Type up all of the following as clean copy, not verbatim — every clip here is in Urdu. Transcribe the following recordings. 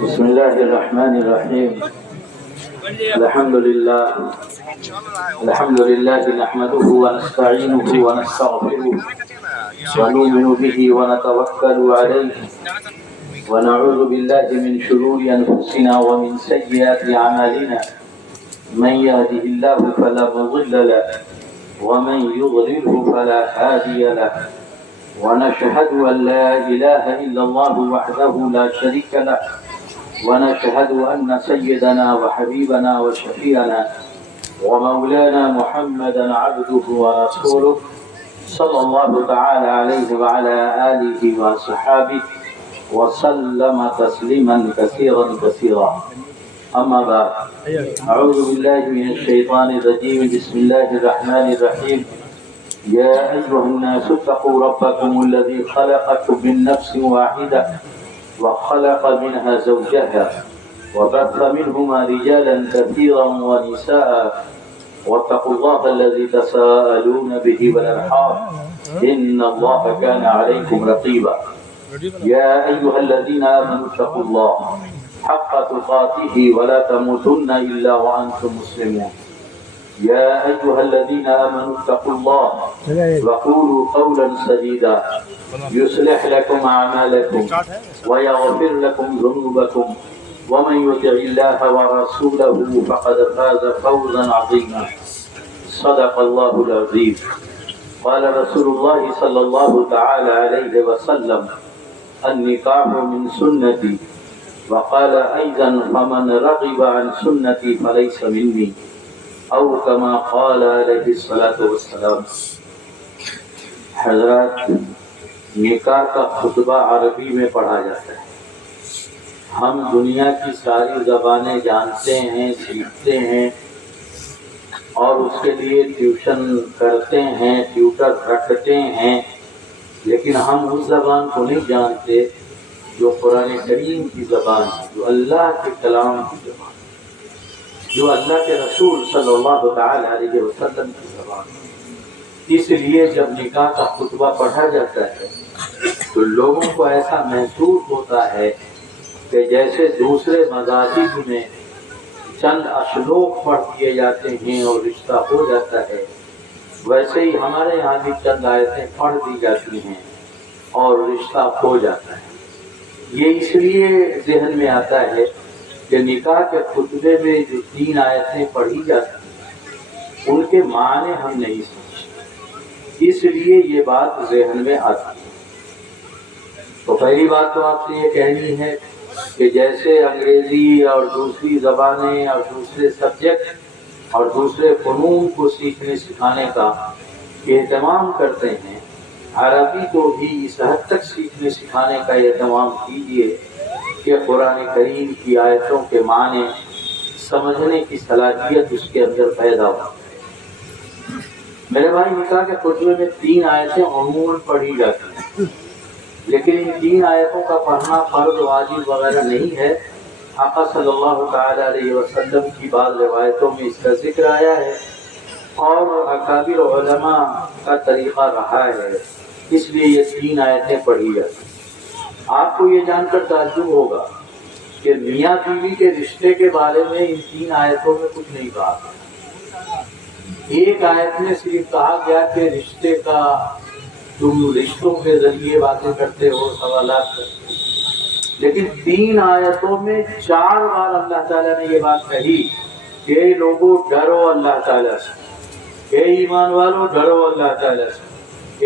بسم الله الرحمن الرحيم. الحمد لله نحمده ونستعينه ونستغفره ونؤمن به ونتوكل عليه ونعوذ بالله من شرور أنفسنا ومن سيئات أعمالنا. من يهده الله فلا مضل له ومن يضلله فلا هادي له، ونشهد أن لا إله إلا الله وحده لا شريك له، ونشهد أن سيدنا وحبيبنا وشفيعنا ومولانا محمدا عبده ورسوله صلى الله تعالى عليه وعلى آله وصحابه وسلم تسليما كثيرا كثيرا. أما بعد، أعوذ بالله من الشيطان الرجيم. بسم الله الرحمن الرحيم. يا أيها الناس اتقوا ربكم الذي خلقكم من نفس واحدة وخلق منها زوجها وبث منهما رجالا كثيرا ونساء واتقوا الله الذي تساءلون به والأرحام إن الله كان عليكم رقيبا. يا أيها الذين آمنوا اتقوا الله حق تقاته ولا تموتن إلا وأنتم مسلمون. يا أيها الذين آمنوا اتقوا الله وقولوا قولا سديدا يصلح لكم أعمالكم ويغفر لكم ذنوبكم ومن يطع الله ورسوله فقد فاز فوزا عظيما. صدق الله العظيم. قال رسول الله صلى الله تعالى عليه وسلم: النكاح من سنتي، وقال أيضا: فمن رغب عن سنتي فليس مني، او کما قال علیہ الصلوۃ والسلام. حضرات، نکاح کا خطبہ عربی میں پڑھا جاتا ہے. ہم دنیا کی ساری زبانیں جانتے ہیں، سیکھتے ہیں اور اس کے لیے ٹیوشن کرتے ہیں، ٹیوٹر رکھتے ہیں، لیکن ہم اس زبان کو نہیں جانتے جو قرآن کریم کی زبان ہے، جو اللہ کے کلام کی زبان، جو اللہ کے رسول صلی اللہ تعالی علیہ وسلم کی زبان. اس لیے جب نکاح کا خطبہ پڑھا جاتا ہے تو لوگوں کو ایسا محسوس ہوتا ہے کہ جیسے دوسرے مذاہب میں چند اشلوک پڑھ دیے جاتے ہیں اور رشتہ ہو جاتا ہے، ویسے ہی ہمارے یہاں بھی چند آیتیں پڑھ دی جاتی ہیں اور رشتہ ہو جاتا ہے. یہ اس لیے ذہن میں آتا ہے کہ نکاح کے خطبے میں جو 3 آیتیں پڑھی جاتی ہیں ان کے معنی ہم نہیں سمجھتے، اس لیے یہ بات ذہن میں آتی ہے. تو پہلی بات تو آپ سے یہ کہنی ہے کہ جیسے انگریزی اور دوسری زبانیں اور دوسرے سبجیکٹ اور دوسرے فنون کو سیکھنے سکھانے کا اہتمام کرتے ہیں، عربی کو بھی اس حد تک سیکھنے سکھانے کا اہتمام کیجیے کہ قرآن کریم کی آیتوں کے معنی سمجھنے کی صلاحیت اس کے اندر پیدا ہو. میرے بھائی، نکاح کے خطبے میں 3 آیتیں عموماً پڑھی جاتی ہیں، لیکن ان 3 آیتوں کا پڑھنا فرض واجب وغیرہ نہیں ہے. آقا صلی اللہ تعالی علیہ وسلم کی بعض روایتوں میں اس کا ذکر آیا ہے اور اکابر علماء کا طریقہ رہا ہے، اس لیے یہ 3 آیتیں پڑھی جاتی ہیں. آپ کو یہ جان کر تعجب ہوگا کہ میاں بیوی کے رشتے کے بارے میں ان 3 آیتوں میں کچھ نہیں کہا. ایک آیت میں صرف کہا گیا کہ رشتے کا تم رشتوں کے ذریعے باتیں کرتے ہو، سوالات کرتے ہو، لیکن 3 آیتوں میں 4 بار اللہ تعالیٰ نے یہ بات کہی کہ لوگوں ڈرو اللہ تعالیٰ سے، اے ایمان والو ڈرو اللہ تعالیٰ سے،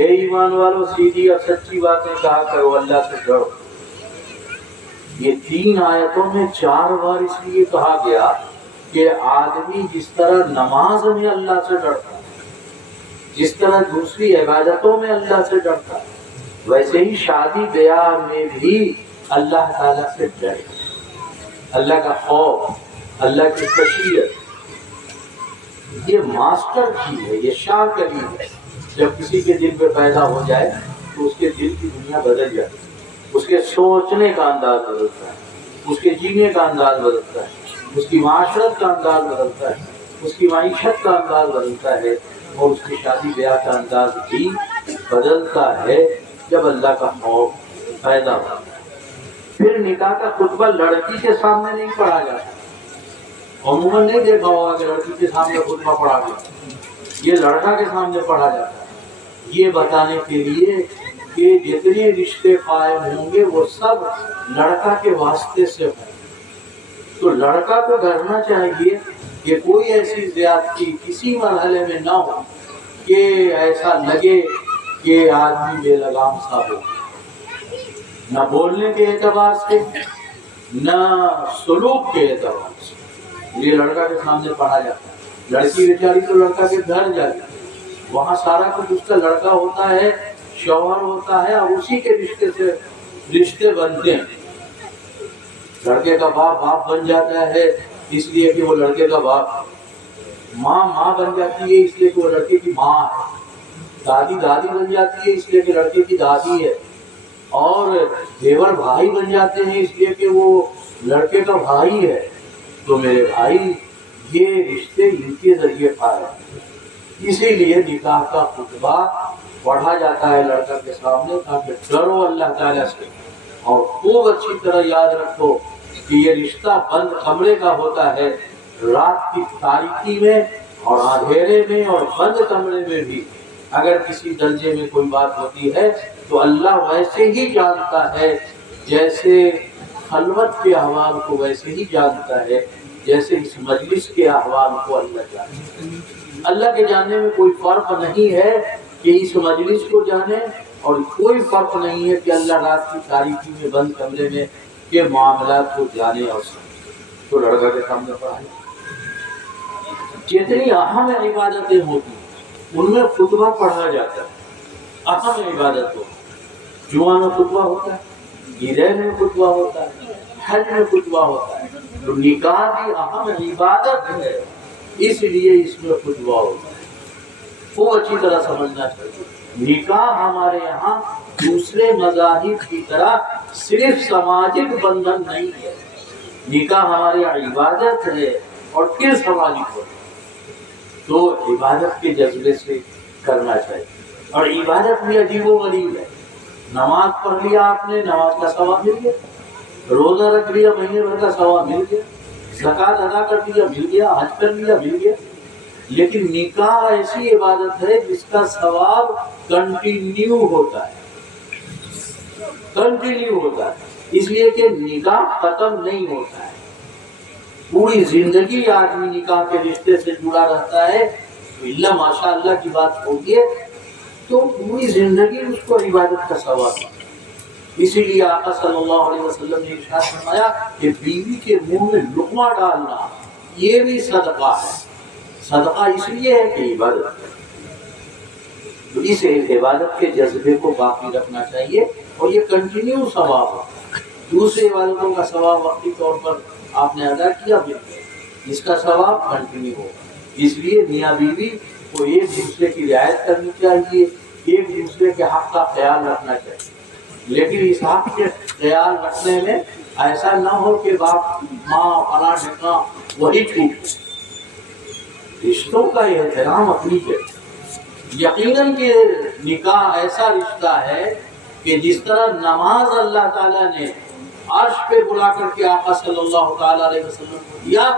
اے ایمان والو سیدھی اور سچی باتیں کہا کرو، اللہ سے ڈرو. یہ 3 آیتوں میں 4 بار اس لیے کہا گیا کہ آدمی جس طرح نماز میں اللہ سے ڈرتا ہے، جس طرح دوسری عبادتوں میں اللہ سے ڈرتا ہے، ویسے ہی شادی بیاہ میں بھی اللہ تعالیٰ سے ڈرے. اللہ کا خوف، اللہ کی خشیت، یہ ماسٹر کی ہے، یہ شاہ کلید ہے. جب کسی کے دل پہ پیدا ہو جائے تو اس کے دل کی دنیا بدل جاتی ہے، اس کے سوچنے کا انداز بدلتا ہے، اس کے جینے کا انداز بدلتا ہے، اس کی معاشرت کا انداز بدلتا ہے، اس کی معیشت کا انداز بدلتا ہے اور اس کی شادی بیاہ کا انداز بھی بدلتا ہے جب اللہ کا خوف پیدا ہوتا ہے. پھر نکاح کا خطبہ لڑکی کے سامنے نہیں پڑھا جاتا. عموماً نہیں دیکھا ہوگا کہ لڑکی کے سامنے خطبہ پڑھا گیا. یہ لڑکا کے سامنے پڑھا جاتا ہے، یہ بتانے کے لیے کہ جتنے رشتے قائم ہوں گے وہ سب لڑکا کے واسطے سے ہوں. تو لڑکا کو ڈرنا چاہیے کہ کوئی ایسی زیادتی کسی مرحلے میں نہ ہو کہ ایسا لگے کہ آدمی بے لگام سا ہو، نہ بولنے کے اعتبار سے نہ سلوک کے اعتبار سے. یہ لڑکا کے سامنے پڑھا جاتا ہے. لڑکی بیچاری تو لڑکا کے گھر جاتی ہے، وہاں سارا کچھ اس کا لڑکا ہوتا ہے، شوہر ہوتا ہے، اور اسی کے رشتے سے رشتے بنتے ہیں. لڑکے کا باپ بن جاتا ہے اس لیے کہ وہ لڑکے کا باپ، ماں بن جاتی ہے اس لیے کہ وہ لڑکے کی ماں ہے، دادی بن جاتی ہے اس لیے کہ لڑکے کی دادی ہے، اور دیور بھائی بن جاتے ہیں اس لیے کہ وہ لڑکے کا بھائی ہے. تو میرے بھائی یہ رشتے ان کے ذریعے قائم ہیں. اسی لیے نکاح کا خطبہ پڑھا جاتا ہے لڑکا کے سامنے تاکہ ڈرو اللہ تعالیٰ سے اور خوب اچھی طرح یاد رکھو کہ یہ رشتہ بند کمرے کا ہوتا ہے. رات کی تاریکی میں اور اندھیرے میں اور بند کمرے میں بھی اگر کسی درجے میں کوئی بات ہوتی ہے تو اللہ ویسے ہی جانتا ہے جیسے خلوت کے احوال کو ویسے ہی جانتا ہے جیسے اس مجلس کے احوال کو اللہ جانتا ہے. اللہ کے جاننے میں کوئی فرق نہیں ہے کہ اس مجلس کو جانے، اور کوئی فرق نہیں ہے کہ اللہ رات کی تاریکی میں بند کمرے میں کے معاملات کو جانے اور سمجھے. تو لڑکا کے سامنے پڑھا ہے. جتنی اہم عبادتیں ہوتی ہیں ان میں خطبہ پڑھا جاتا ہے. اہم عبادت ہو، جمعہ میں خطبہ ہوتا ہے، عیدین میں خطبہ ہوتا ہے، حج میں خطبہ ہوتا ہے. تو نکاح بھی اہم عبادت ہے اس لیے اس میں خطبہ ہوتا ہے. وہ اچھی طرح سمجھنا چاہیے. نکاح ہمارے یہاں دوسرے مذاہب کی طرح صرف سماجک بندھن نہیں ہے. نکاح ہماری عبادت ہے اور پھر سماجک بندھن. تو عبادت کے جذبے سے کرنا چاہیے. اور عبادت بھی عجیب و غریب ہے. نماز پڑھ لیا آپ نے، نماز کا ثواب مل گیا. روزہ رکھ لیا، مہینے بھر کا ثواب مل گیا. زکوٰۃ ادا کر دیا، مل گیا. حج کر لیا، مل گیا. لیکن نکاح ایسی عبادت ہے جس کا ثواب کنٹینیو ہوتا ہے. اس لیے کہ نکاح ختم نہیں ہوتا ہے. پوری زندگی آدمی نکاح کے رشتے سے جڑا رہتا ہے. اللہ ماشاء اللہ کی بات ہوگی تو پوری زندگی اس کو عبادت کا ثواب ہے. اسی لیے آقا صلی اللہ علیہ وسلم نے ارشاد فرمایا کہ بیوی کے منہ میں لقمہ ڈالنا یہ بھی صدقہ ہے. صدقہ اس لیے ہے کہ عبادت ہے. تو اس عبادت کے جذبے کو باقی رکھنا چاہیے اور یہ کنٹینیو ثواب ہے. دوسرے عبادتوں کا ثواب وقتی طور پر آپ نے ادا کیا، اس کا ثواب کنٹینیو ہو. اس لیے میاں بیوی کو ایک دوسرے کی رعایت کرنی چاہیے، ایک دوسرے کے حق کا خیال رکھنا چاہیے. لیکن اس حق کے خیال رکھنے میں ایسا نہ ہو کہ باپ ماں فلاں ڈھکا وہی ٹوٹ. رشتوں کا احترام اپنی جگہ. یقیناً کہ نکاح ایسا رشتہ ہے کہ جس طرح نماز اللہ تعالیٰ نے عرش پہ بلا کر کے آقا صلی اللہ تعالیٰ علیہ وسلم کو دیا،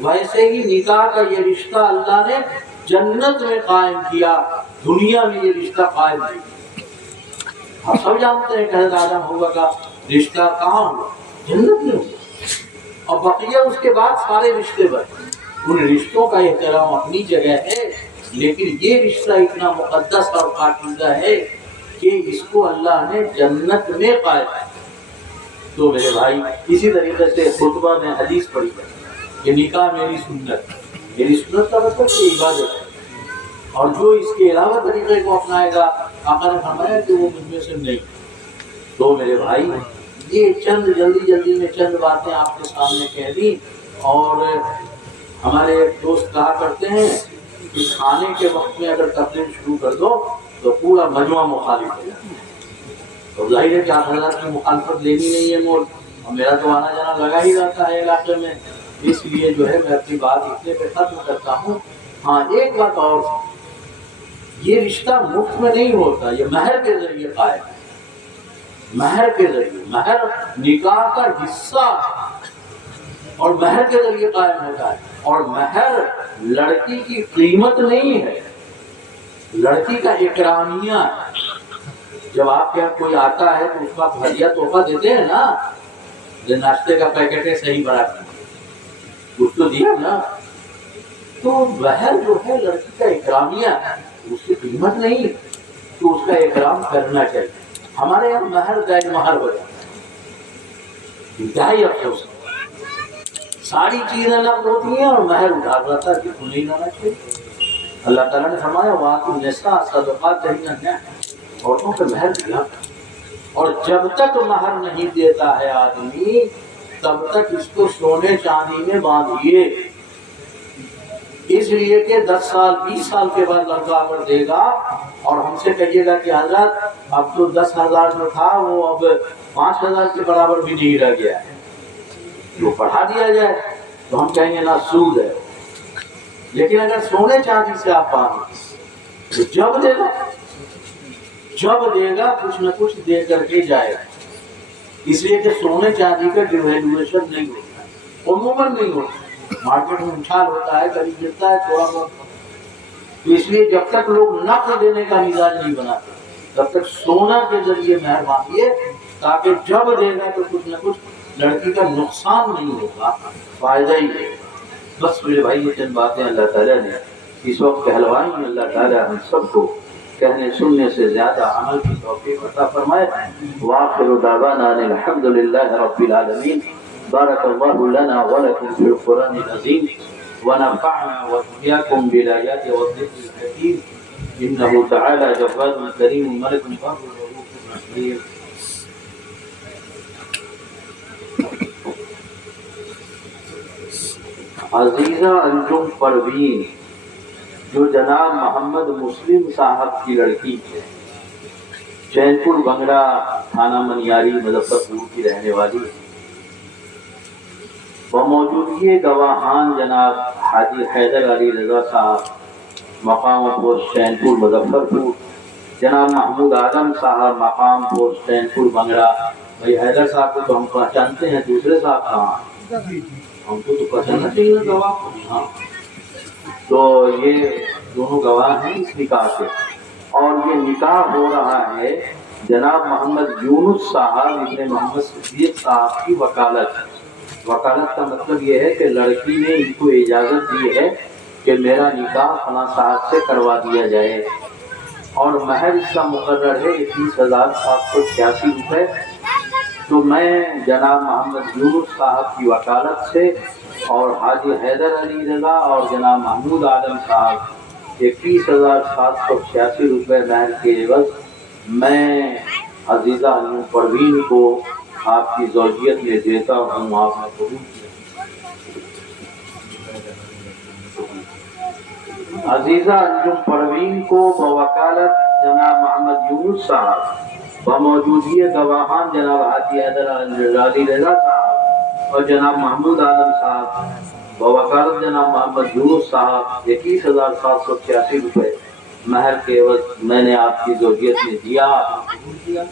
ویسے ہی نکاح کا یہ رشتہ اللہ نے جنت میں قائم کیا، دنیا میں یہ رشتہ قائم نہیں. ہم سب جانتے ہیں کہ حضرت آدم حوا کا رشتہ کہاں ہوا؟ جنت میں ہوا. اور بقیہ اس کے بعد سارے رشتے بنے. ان رشتوں کا احترام اپنی جگہ ہے، لیکن یہ رشتہ اتنا مقدس اور پاکیزہ ہے کہ اس کو اللہ نے جنت میں قائم کیا. تو میرے بھائی اسی طریقے سے خطبہ میں حدیث پڑھی ہے کہ نکاح میری سنت. میری سنت کا مطلب کہ عبادت ہے، اور جو اس کے علاوہ طریقے کو اپنائے گا آقا نے فرمایا کہ وہ مجھ میں سے نہیں. تو میرے بھائی یہ جلدی میں چند باتیں آپ کے سامنے کہہ دی. اور ہمارے ایک دوست کہا کرتے ہیں کہ کھانے کے وقت میں اگر تقریر شروع کر دو تو پورا مجمع مخالف ہو جاتا ہے. تو ظاہر ہے کہ آپ حضرات کی مخالفت لینی نہیں ہے مول، اور میرا تو آنا جانا لگا ہی رہتا ہے علاقے میں. اس لیے جو ہے میں اپنی بات اتنے پہ ختم کرتا ہوں. ہاں ایک بات اور، یہ رشتہ مفت میں نہیں ہوتا، یہ مہر کے ذریعے قائم ہے. مہر کے ذریعے، مہر نکاح کا حصہ اور مہر کے ذریعے قائم ہوتا ہے. اور مہر لڑکی کی قیمت نہیں ہے، لڑکی کا اکرامیہ ہے. جب آپ کے یہاں کوئی آتا ہے تو اس کا ہدیہ تحفہ دیتے ہیں نا، جو ناشتے کا پیکٹ ہے صحیح بڑا کچھ تو دیا نا. تو مہر جو ہے لڑکی کا اکرامیہ ہے، اس کی قیمت نہیں ہے، تو اس کا اکرام کرنا چاہیے. ہمارے یہاں مہر غیر مہر ہو جاتا ہے، انتہائی افسوس. ساری چیزیں نقد ہوتی ہیں اور مہر اٹھا رہتا ہے، بالکل نہیں لانا چاہیے. اللہ تعالیٰ نے فرمایا وَآتُوا النِّسَاءَ صَدُقَاتِهِنَّ، عورتوں پہ مہر دیا. اور جب تک مہر نہیں دیتا ہے آدمی تب تک اس کو سونے چاندی میں باندھیے. اس لیے کہ 10 سال 20 سال کے بعد لڑکا اگر دے گا اور ہم سے کہیے گا کہ حضرت اب تو 10,000 جو تھا وہ اب 5,000 کے برابر بھی نہیں رہ گیا ہے، جو بڑھا دیا جائے تو ہم کہیں گے نا سود ہے. لیکن اگر سونے چاندی سے آپ باندھیں تو جب دے گا کچھ نہ کچھ دے کر کے جائے گا. اس لیے کہ سونے چاندی کا ڈیویلویشن نہیں ہوتا، عموماً نہیں ہوتا. مارکیٹ میں اچھال ہوتا ہے، کبھی گرتا ہے تھوڑا بہت. تو اس لیے جب تک لوگ نقد دینے کا مزاج نہیں بناتے تب تک سونا کے ذریعے مہر باندھیے، تاکہ جب دے گا تو کچھ نہ کچھ لڑکی کا نقصان نہیں ہوگا، فائدہ ہی ہوگا. بس میرے بھائی یہ چند باتیں اللہ تعالیٰ نے اس وقت کہلوائی ہیں. اللہ تعالیٰ ہم سب کو کہنے سننے سے زیادہ عمل کی توفیق عطا فرمائے. وآخر دعوانا ان الحمد للہ رب العالمین. بارک اللہ لنا ولکم فی القرآن العظیم ونفعنا وإياكم بالآيات والذكر الحكيم إنه تعالى جواد كريم ملك بر رؤوف رحيم. عزیزہ انجم پروین جو جناب محمد مسلم صاحب کی لڑکی ہے، چین پور بنگڑا تھانہ منیاری مظفر پور کی رہنے والی، بموجودگی گواہان جناب حاجی حیدر علی رضا صاحب مقام پوسٹ چین پور مظفر پور، جناب محمود اعظم صاحب مقام پوسٹ چین پور بنگڑا. بھائی حیدر صاحب کو تو ہم پہچانتے ہیں، دوسرے صاحب کہاں؟ ہم کو تو پہچاننا چاہیے گواہ کو. ہاں تو یہ دونوں گواہ ہیں اس نکاح کے. اور یہ نکاح ہو رہا ہے جناب محمد یونس صاحب ابن محمد صدیق صاحب کی وکالت. وکالت کا مطلب یہ ہے کہ لڑکی نے ان کو اجازت دی ہے کہ میرا نکاح فلاں صاحب سے کروا دیا جائے. اور مہر اس کا مقرر ہے 21,786 روپے. تو میں جناب محمد یونس صاحب کی وکالت سے اور حاجی حیدر علی رضا اور جناب محمود اعظم صاحب 21,786 روپے مہر کے عوض میں عزیزہ انجم پروین کو آپ کی زوجیت میں دیتا ہوں. آپ نے قبول کیا. عزیزہ انجم پروین کو بوکالت جناب محمد یونس صاحب بموجودگی گواہان جناب حاجی حیدر علی رضا صاحب اور جناب محمود اعظم صاحب بوکالت جناب محمد یونس صاحب 21,786 روپے مہر کے عوض میں نے آپ کی زوجیت میں دیا. آپ نے قبول کیا.